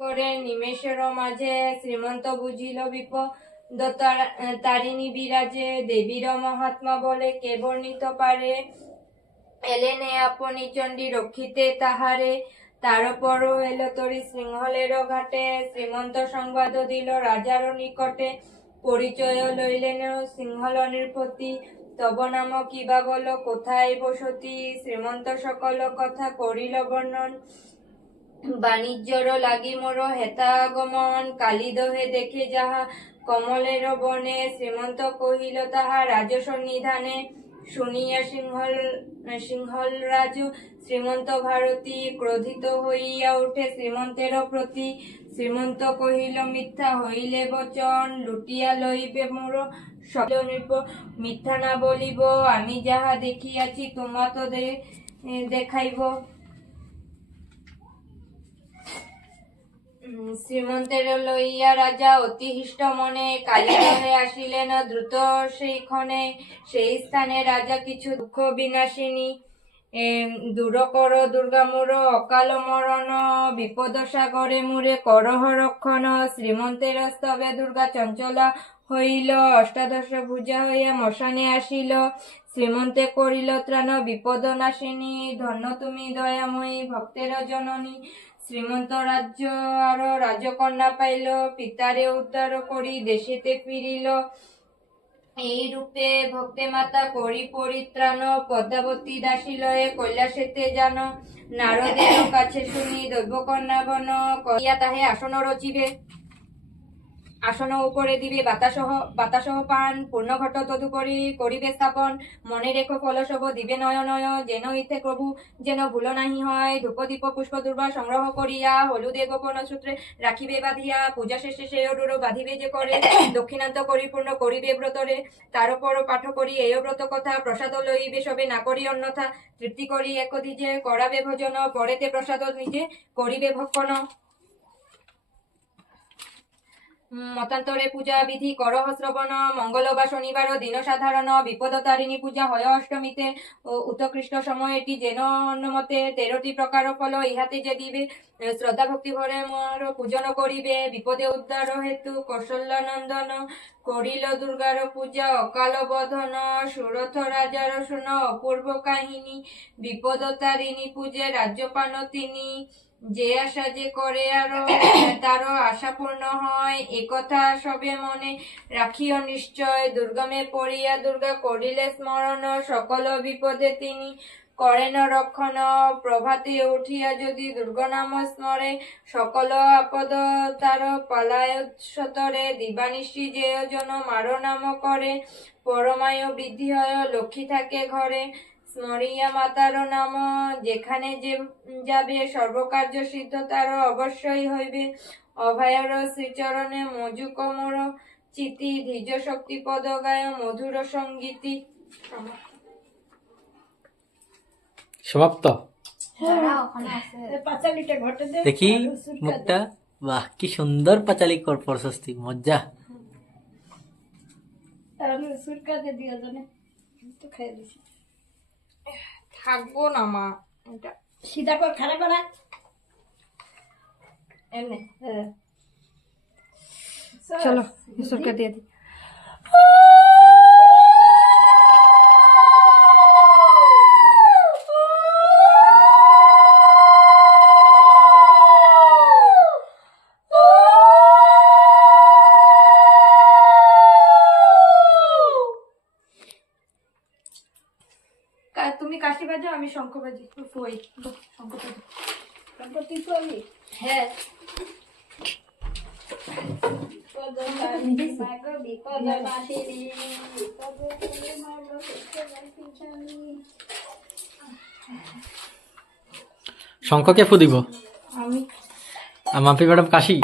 করে নিমেষের মাঝে শ্রীমন্ত বুঝিল বিপদ তারিণী বিরাজে দেবীর মহাত্মা বলে কে বর্ণিত পারে। এলেনে আপনি চণ্ডী রক্ষিতে তাহারে, তারপর এলো তরি সিংহলের ঘাটে। শ্রীমন্ত সংবাদ দিল রাজার নিকটে, পরিচয় লইলেন সিংহল নৃপতি। তব নাম কিবা বল কোথায় বসতি, শ্রীমন্ত সকল কথা করিল বর্ণন। বাণিজ্যর লাগি মোর হেতাগমন, কালিদহে দেখে যাহা কমলের বনে। শ্রীমন্ত কহিল তাহা রাজসন্নিধানে, শুনিয়া সিংহল রাজ শ্রীমন্ত ভারতী ক্রোধিত হইয়া উঠে শ্রীমন্তের প্রতি। শ্রীমন্ত কহিল মিথ্যা হইলে বচন, লুটিয়া লইবে মোর সকল নৃপ। মিথ্যা না বলিব, আমি যাহা দেখিয়াছি তোমা তো দেখাইব। শ্রীমন্তের লইয়া রাজা অতি হৃষ্ট মনে, কালিদহে আসিলেন দ্রুত সেইক্ষণে। সেই স্থানে রাজা কিছু দুঃখ বিনাশিনী, দূর কর দুর্গা মোর অকাল মরণ। বিপদ সাগরে মোরে করহ রক্ষণ, শ্রীমন্তের স্তবে দুর্গা চঞ্চলা হইল। অষ্টাদশ ভুজা হইয়া মশানে আসিল, শ্রীমন্তে করিল ত্রাণ বিপদ নাশিনী। ধন্য তুমি দয়াময়ী ভক্তের জননী, শ্রীমন্ত রাজ্য আর রাজকন্যা পাইল। পিতারে উদ্ধার করি দেশেতে ফিরিল, এই রূপে ভক্তে মাতা করি পরিত্রাণ। পদ্মাবতী দাসী লয়ে কৈলাসেতে যান, নারদের কাছে শুনি দৈবকন্যা বন। কহিয়া তাহে আসন রচিবে, আসন উপরে দিবে বাতাসহ পান। পূর্ণঘট তদুপরি করিবে স্থাপন, মনে রেখো ফলসব দিবে নয় নয়। যেন ইথে প্রভু যেন ভুল নাহি হয়, ধূপদীপ পুষ্প দুর্বা সংগ্রহ করিয়া হলুদে গোপন সূত্রে রাখিবে বাঁধিয়া। পূজা শেষে সেই ডোর বাঁধিবে যে করে, দক্ষিণান্ত পরিপূর্ণ করিবে ব্রতরে। তারপর পাঠ করি এই ব্রত কথা, প্রসাদ লইবে সবে না করি অন্যথা। তৃপ্তি করি একদিজে করাবে ভোজন, পরেতে প্রসাদ নিজে করিবে ভক্ষণ। মতান্তরে পূজা বিধি করহ শ্রবণ, মঙ্গল বা শনিবার দিন সাধারণ। বিপদ তারিণী পূজা হয় অষ্টমীতে, উৎকৃষ্ট সময় এটি যেন অন্যমতে। 13টি প্রকার ফল ইহাতে যে দিবে, শ্রদ্ধা ভক্তি ভরে মোর পূজন করিবে। বিপদে উদ্ধার হেতু কৌশল্য নন্দন, করিল দুর্গার পূজা অকাল বধন। সুরথ রাজার শুন অপূর্ব কাহিনী, বিপদ তারিণী পূজে রাজ্যপান তিনি। যে আশা যে করে আরো তারও আশা পূর্ণ হয়, একথা সবে মনে রাখিও নিশ্চয়। দুর্গমে পড়িয়া দুর্গা করিলে স্মরণ, সকল বিপদে তিনি করেন রক্ষণ। প্রভাতে উঠিয়া যদি দুর্গনাম স্মরে, সকল আপদ তার পালায় সতরে। দিবানিশি যে জন মার নাম করে, পরমায় বৃদ্ধি হয় লক্ষ্মী থাকে ঘরে। স্মরিয়া মাতার নাম যেখানে যে যাবে, সর্বকার্য সিদ্ধ তার অবশ্যই হইবে। অভয়র শ্রীচরণে মজুক মোর চিতি, ধীজ শক্তি পদ গায় মধুর সঙ্গীতি। সমাপ্ত। দেখি মুখটা, বাহ কি সুন্দর পাঁচালি কর প্রশস্তি, মজ্জা। থাকবো না মা, এটা সিধা কর, খারাপ করা এমনি। চলো সরকার দিয়ে দি। তুমি কাশি বাজো, আমি শঙ্খ বাজি। ওই শঙ্খ বাজি, সম্পত্তি চলি। হ্যাঁ শঙ্খ কে ফু দিব? আমি। মাম্পি ম্যাডাম কাশি।